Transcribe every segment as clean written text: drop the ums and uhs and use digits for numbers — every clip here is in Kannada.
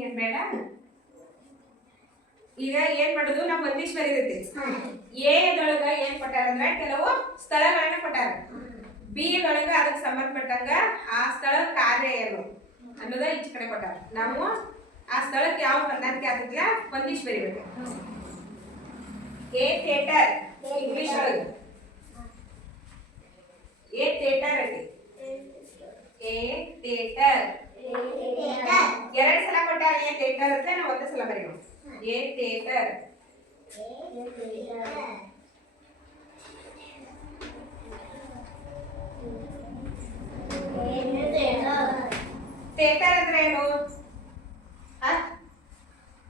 ಮೀನಿಂಗ್ ಏನ್ ಬೇಡ. ಈಗ ಏನ್ ಮಾಡೋದು, ನಾವು ಒಂದಿಷ್ಟು ಬರೀತೈತಿ. ಎದೊಳಗ ಏನ್ ಕೊಟ್ಟಾರ ಅಂದ್ರೆ ಕೆಲವು ಸ್ಥಳಗಳನ್ನ ಕೊಟ್ಟಾರ. ಬಿ ಒಳಗ ಅದಕ್ಕೆ ಸಂಬಂಧಪಟ್ಟಂಗ ಆ ಸ್ಥಳ ಕಾರ್ಯ ಏನು ಅನ್ನೋದ ಈಚೆ ಕಡೆ ಕೊಟ್ಟಾರ. ನಾವು ಆ ಸ್ಥಳಕ್ಕೆ ಯಾವ ಹೊಂದಾಣಿಕೆ ಆಗ್ತೈತಿಲ್ಲ ಒಂದಿಷ್ಟು ಬರೀಬೇಕು. ಎ ಥಿಯೇಟರ್ ಇಂಗ್ಲಿಷ್ ಒಳಗೆ ಎ ಥಿಯೇಟರ್ ಐತಿ. ಎ ಥಿಯೇಟರ್ ಎರಡು ಸಲ ಕೊಟ್ಟಾರ. ಎ ಥಿಯೇಟರ್ ಅಂತ ನಾವು ಒಂದೇ ಸಲ ಬರೀಬೇಕು. ಎ ಥಿಯೇಟರ್ ಥಿಯೇಟರ್ ಅಂದ್ರೆ ಏನು?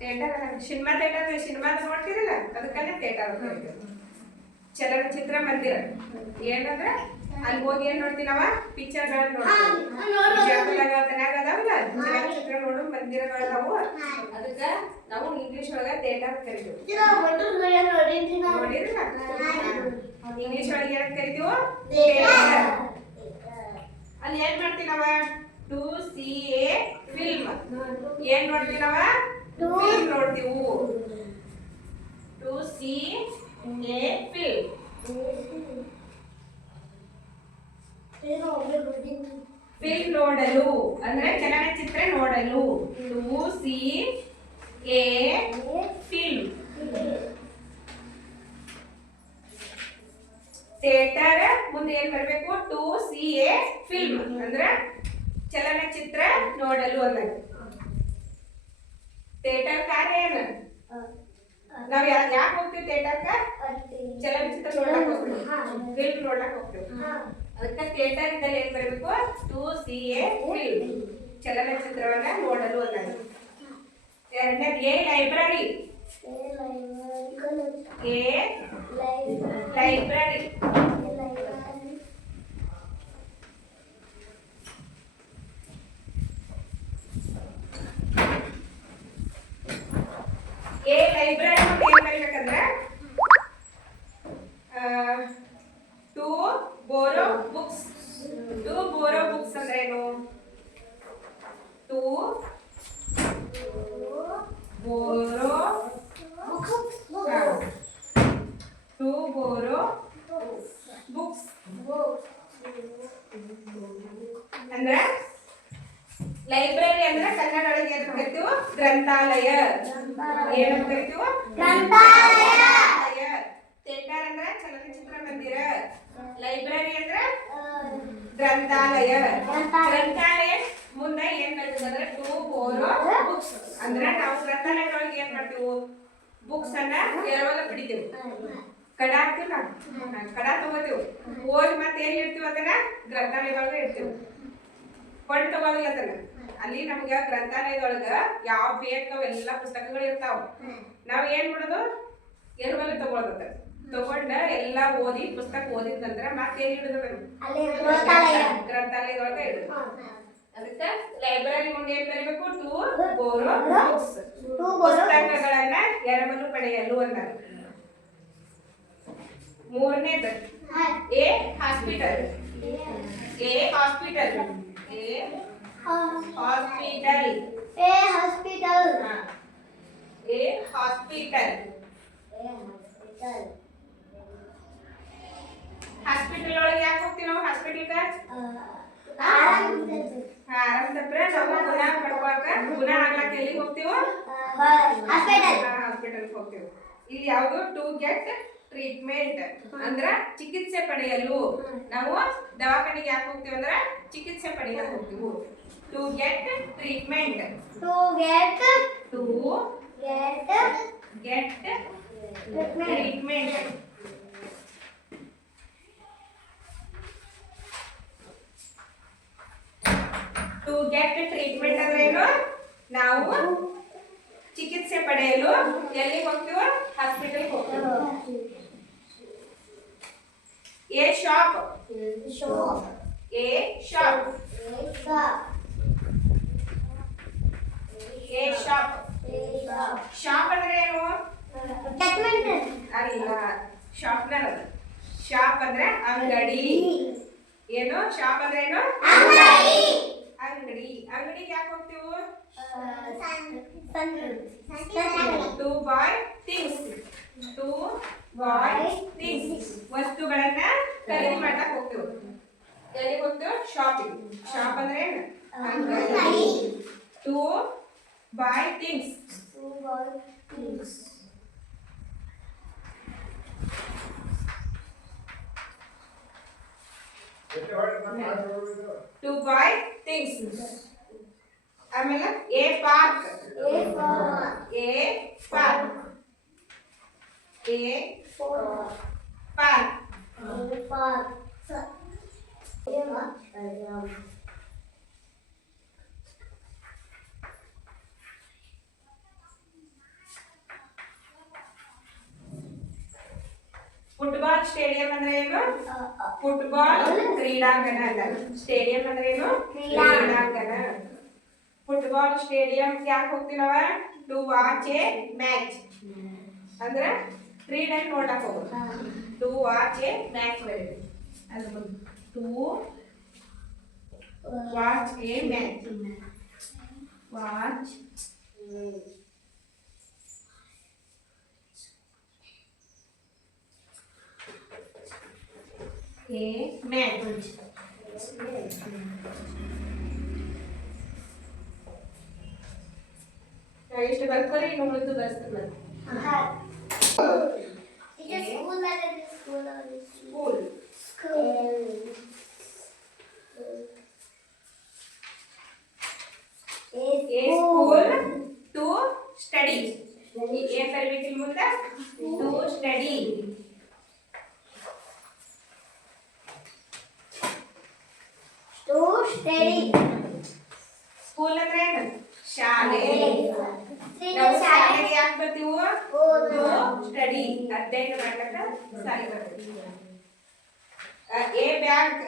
ಥಿಯೇಟರ್ ಸಿನಿಮಾ ಥಿಯೇಟರ್ ಸಿನಿಮಾದ ನೋಡ್ತಿರಲ್ಲ ಅದಕ್ಕಲ್ಲೇ ಥಿಯೇಟರ್ ಅಂತ ಹೇಳ್ತೀವಿ. ಚಲನಚಿತ್ರ ಮಂದಿರ ಏನಂದ್ರೆ ಅಲ್ಲಿ ಹೋಗಿ ಏನ್ ನೋಡ್ತೀವಿ ನಾವ ಪಿಕ್ಚರ್ಗಳನ್ನ ನೋಡ್ತೀವಿ. ಅದಾವಲ್ಲ ಚಲನಚಿತ್ರ ನೋಡು ಮಂದಿರಗಳದಾವು. ಅದಕ್ಕ ನಾವು ಇಂಗ್ಲಿಷ್ ಒಳಗ ಥಿಯೇಟರ್ ಕರಿತೀವಿ. ನೋಡಿರಲ್ಲ ಇಂಗ್ಲಿಷ್ ಒಳಗೆ ಏನಂತ ಕರಿತೀವಿ? ಥಿಯೇಟರ್. ಅಲ್ಲಿ ಏನ್ ಮಾಡ್ತೀವಿ ನಾವ? To see a film. ಏನ್ ನೋಡ್ತೀವಿ ನಾವ? ಫಿಲ್ಮ್ ನೋಡ್ತೀವಿ. To see a film. Film ನೋಡಲು ಅಂದ್ರೆ ಚಲನಚಿತ್ರ ನೋಡಲು. To see a film. Theatre ಮುಂದೆ ಏನ್ ಬರಬೇಕು? ಟು ಸಿ ಎ ಫಿಲ್ಮ್ ಅಂದ್ರೆ ಚಲನಚಿತ್ರ ನೋಡಲು ಅಂದಾಗ. ಥಿಯೇಟರ್ ಕಾರ್ಯ ಏನು? ನಾವ್ ಯಾಕೆ ಹೋಗ್ತೀವಿ ಥಿಯೇಟರ್ಕ? ಚಲನಚಿತ್ರ ನೋಡಕ್ ಹೋಗ್ತೀವಿ, ಫಿಲ್ಮ್ ನೋಡಕ್ ಹೋಗ್ತೀವಿ. ಅದಕ್ಕೆ ಥಿಯೇಟರ್ ಇಂದಲ್ಲಿ ಏನ್ ಬರಬೇಕು? ಟು ಸಿ ಎ ಫಿಲ್ಮ್ ಚಲನಚಿತ್ರವನ್ನ ನೋಡಲು ಅಂದಾಗ. ಎರಡನೇದು a library. A library. A library ಏನ್ ಬರೀಬೇಕಂದ್ರೆ to borrow books. To borrow books ಅಂದ್ರೆ ಏನು? To borrow to borrow books ಅಂದ್ರೆ ಲೈಬ್ರರಿ ಅಂದ್ರೆ ಕನ್ನಡ ಒಳಗೆ ಏನು ಕರಿತೀವಿ? ಗ್ರಂಥಾಲಯ. ಏನು ಕರಿತೀವಿ? ಗ್ರಂಥಾಲಯ. ಥಿಯೇಟರ್ ಅಂದ್ರೆ ಚಲನಚಿತ್ರ ಮಂದಿರ. ಲೈಬ್ರರಿ ಅಂದ್ರೆ ಗ್ರಂಥಾಲಯ. ಗ್ರಂಥಾಲಯ ಮುಂದೆ ಏನ್ ಬರ್ತದಂದ್ರೆ ಟು ಬೋರೋ ಬುಕ್ಸ್ ಅಂದ್ರೆ ನಾವು ಗ್ರಂಥಾಲಯದೊಳಗೆ ಏನ್ ಮಾಡ್ತೀವಿ? ಬುಕ್ಸ್ ಅನ್ನ ಯಾವಾಗ ಬಿಡ್ತೀವಿ? ಕಡ ಹಾಕ್ತಿವಿ. ಕಡ ತಗೋತೀವಿ. ಹೋಗಿ ಮತ್ತೆ ಏನ್ ಇಡ್ತೀವಿ? ಅದನ್ನ ಗ್ರಂಥಾಲಯದೊಳಗೆ ಇಡ್ತೀವಿ. ಕೊಂಡು ತಗೋದಿಲ್ಲ ಅದನ್ನ. ಅಲ್ಲಿ ನಮ್ಗ ಗ್ರಂಥಾಲಯದೊಳಗ ಯಾವ ಬೇಕೋ ಎಲ್ಲ ಪುಸ್ತಕಗಳು ಇರ್ತಾವ. ನಾವ್ ಏನ್ ಮಾಡೋದು? ಎರವಲು ತಗೊಳದ ತಗೊಂಡ ಎಲ್ಲ ಓದಿ ಪುಸ್ತಕ ಓದಿದ ನಂತರ ಮತ್ತೇನ್ ಇಡುದು? ಗ್ರಂಥಾಲಯದೊಳಗ ಇಡುದು. ಅದಕ್ಕೆ ಲೈಬ್ರರಿ ಮುಂದೆ ಏನ್ ಬರೀಬೇಕು? ಟು ಬೋರೋ ಬುಕ್ಸ್ ಪುಸ್ತಕಗಳನ್ನ ಎರವಲು ಪಡೆಯಲು ಅಂದಾಗ. ಮೂರನೇದು A hospital. A hospital. A hospital. A hospital. A hospital. Hospital ಒಳಗೆ ಯಾಕೆ ಹೋಗ್ತೀವಿ ನಾವು? ಹಾಸ್ಪಿಟಲ್ಗೆ ಆರಾಮ್ ತಪ್ಪ್ರೆ ನಾವು ಗುಣ ಪಡ್ಕೊಳಕ ಗುಣ ಆಗ್ಲಕ್ಕ ಎಲ್ಲಿಗೆ ಹೋಗ್ತೀವಿ? ಹಾಸ್ಪಿಟಲ್ಗೆ ಹೋಗ್ತೀವಿ. ಇಲ್ಲಿ ಯಾವುದು? ಟು ಗೆಟ್ ಟ್ರೀಟ್ಮೆಂಟ್ ಅಂದ್ರ ಚಿಕಿತ್ಸೆ ಪಡೆಯಲು. ನಾವು ದವಾಖಾನೆಗೆ ಯಾಕೆ ಹೋಗ್ತೀವಿ ಅಂದ್ರೆ ಚಿಕಿತ್ಸೆ ಪಡೆಯಲು ಹೋಗ್ತೀವಿ. To get treatment. To get treatment. To get treatment ಅಂದ್ರೆ ಏನು? ನಾವು ಚಿಕಿತ್ಸೆ ಪಡೆಯಲು ಎಲ್ಲಿಗೆ ಹೋಗ್ತೀವೋ ಹಾಸ್ಪಿಟಲ್ಗೆ ಹೋಗ್ತೀವಿ. A shop. A shop. A shop. Shop ಅಂದ್ರೆ ಏನು? ಅಲ್ಲ, ಶಾಪ್ನರ್ ಅದು. ಶಾಪ್ ಅಂದ್ರೆ ಅಂಗಡಿ. ಏನು? ಶಾಪ್ ಅಂದ್ರೆ ಏನು? ಅಂಗಡಿ. ಅಂಗಡಿಗೆ ಯಾಕೆ ಹೋಗ್ತೀವಿ? To buy things. To buy things. ವಸ್ತುಗಳನ್ನ ಖರೀದಿ ಮಾಡಕ್ ಹೋಗ್ತೀವಿ. ಎಲ್ಲಿಗೆ ಹೋಗ್ತೀವಿ? ಶಾಪಿಂಗ್. ಶಾಪ್ ಅಂದ್ರೆ ಏನು? ಅಂಗಡಿ. To buy things. To buy things. ಆಮೇಲೆ a park. A park. A park. Football stadium ಅಂದ್ರೆ ಏನು? ಫುಟ್ಬಾಲ್ ಕ್ರೀಡಾಂಗಣ ಅಲ್ಲ. ಸ್ಟೇಡಿಯಂ ಅಂದ್ರೆ ಏನು? ಕ್ರೀಡಾಂಗಣ. ಫುಟ್ಬಾಲ್ ಸ್ಟೇಡಿಯಂ ಯಾಕೆ ಹೋಗ್ತೀವಿ ನಾವ? To watch a match. ಅಂದ್ರೆ ಕ್ರೀಡೆ ನೋಡಕ್ ಹೋಗೋದು. ಟು ವಾಚ್ ಎ ಮ್ಯಾಚ್ ಬರೀತೀವಿ. ಅದು to watch a match. Watch a match. ಇಷ್ಟು ಬರ್ಕೋರಿ, ಇನ್ನು ಮುಂದೆ ಬರ್ತೀನಿ. School. A school to study. ಏನ್ ಬರಬೇಕು ಇಲ್ಲಿ ಮುಂದೆ? To study. ಸ್ಕೂಲ್ ಅಂದ್ರೆ ಏನು? ಶಾಲೆ. ನಾವು ಶಾಲೆಗೆ ಯಾಕೆ ಬರ್ತೀವಿ? To study. ಅಧ್ಯಯನ ಮಾಡ್ಲಕ್ಕ ಶಾಲೆ ಬರ್ತೀವಿ. A bank.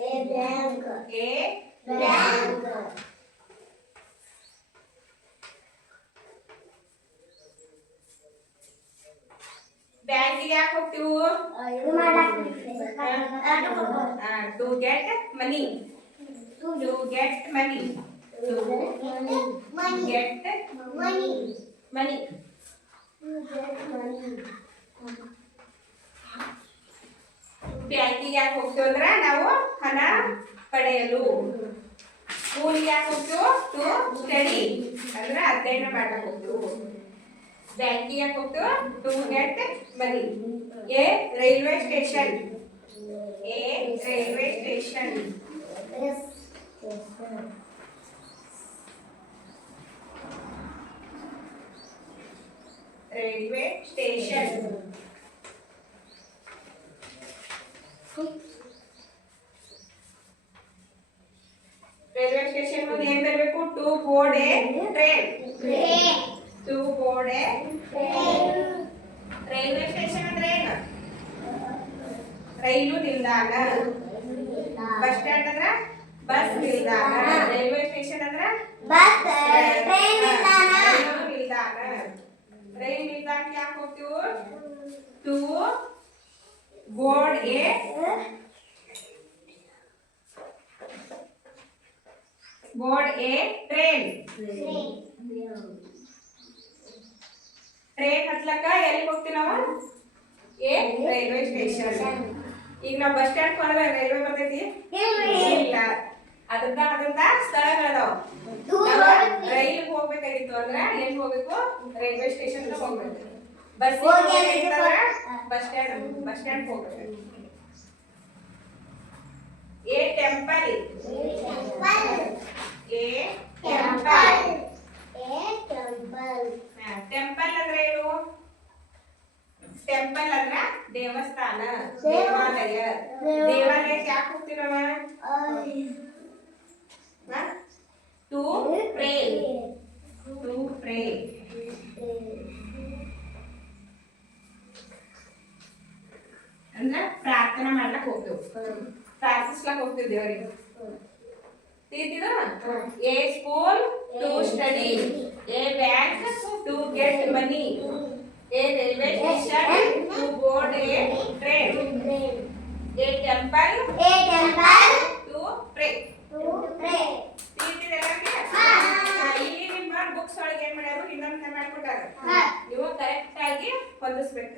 A bank. ಬ್ಯಾಂಕಿಗೆ ಯಾಕೆ ಹೋಗ್ತೀವಿ? To get money. To get money. Get money. ಬ್ಯಾಂಕಿಗೆ ಯಾಕೆ ಹೋಗ್ತೀವಿ ಅಂದ್ರೆ ನಾವು ಹಣ ಪಡೆಯಲು. ಸ್ಕೂಲಿಗೆ ಯಾಕೆ ಹೋಗ್ತೀವಿ? ಟು ಸ್ಟಡಿ ಅಂದ್ರೆ ಅಧ್ಯಯನ ಮಾಡಕ್ ಹೋಗ್ತೀವಿ. ಬ್ಯಾಂಕಿಗೆ ಯಾಕೆ ಹೋಗ್ತೀವಿ? To get money. A railway station. A railway station. Railway station. Railway station ಮುಂದೆ ಏನ್ ಬರಬೇಕು? To board a train. To board a train. Railway station ಅಂದ್ರೆ ಏನು? ರೈಲು ನಿಲ್ದಾಣ. ಬಸ್ ಸ್ಟ್ಯಾಂಡ್ ಅಂದ್ರ ಬಸ್ ನಿಲ್ದಾಣ. ರೈಲ್ವೆ ಸ್ಟೇಷನ್ ಅಂದ್ರ ರೈಲು ನಿಲ್ದಾಣ. ರೈಲು ನಿಲ್ದಾಣಕ್ಕೆ ಯಾಕೆ ಹೋಗ್ತೀವಿ? To board a train. Train ಹತ್ಲಕ್ಕ ಎಲ್ಲಿಗೆ ಹೋಗ್ತೀವಿ ನಾವು? A railway station. ಈಗ ನಾವು ಬಸ್ ಸ್ಟ್ಯಾಂಡ್ ಹೋದ್ರೆ ರೈಲ್ವೆ ಬರ್ತೈತಿ? ಇಲ್ಲ. ಅದಂತ ಸ್ಥಳಗಳದಾವ. ರೈಲ್ ಹೋಗ್ಬೇಕಾಗಿತ್ತು ಅಂದ್ರೆ ಎಲ್ಲಿ ಹೋಗ್ಬೇಕು? ರೈಲ್ವೆ ಸ್ಟೇಷನ್ ಹೋಗ್ಬೇಕು. ಬಸ್ ಬಸ್ ಸ್ಟ್ಯಾಂಡ್ ಹೋಗ್ಬೇಕು. A temple. A temple. Temple ಅಂದ್ರೆ ಏನು? ಟೆಂಪಲ್ ಅಂದ್ರ ದೇವಸ್ಥಾನ, ದೇವಾಲಯ. ದೇವಾಲಯಕ್ಕೆ ಯಾಕೆ ಹೋಗ್ತೀವಿ ನಾವು? To pray. To pray. ಅಂದ್ರೆ ಪ್ರಾರ್ಥನಾ ಮಾಡ್ಲಕ್ ಹೋಗ್ತೀವಿ. ಪ್ರಾರ್ಥಿಸ್ಲಕ್ ಹೋಗ್ತೀವಿ ದೇವರಿಗೆ. A school to study. A bank to get money. A railway station to board a train. A temple to pray. ಇಲ್ಲಿ ನಿಮ್ಮ ಒಳಗೆ ಏನ್ ಮಾಡ್ಯಾರು ಇನ್ನೊಂದು ಮಾಡ್ಕೊಟ್ಟಾರ ಹಾ. ನೀವು ಕರೆಕ್ಟ್ ಆಗಿ ಹೊಂದಿಸ್ಬೇಕು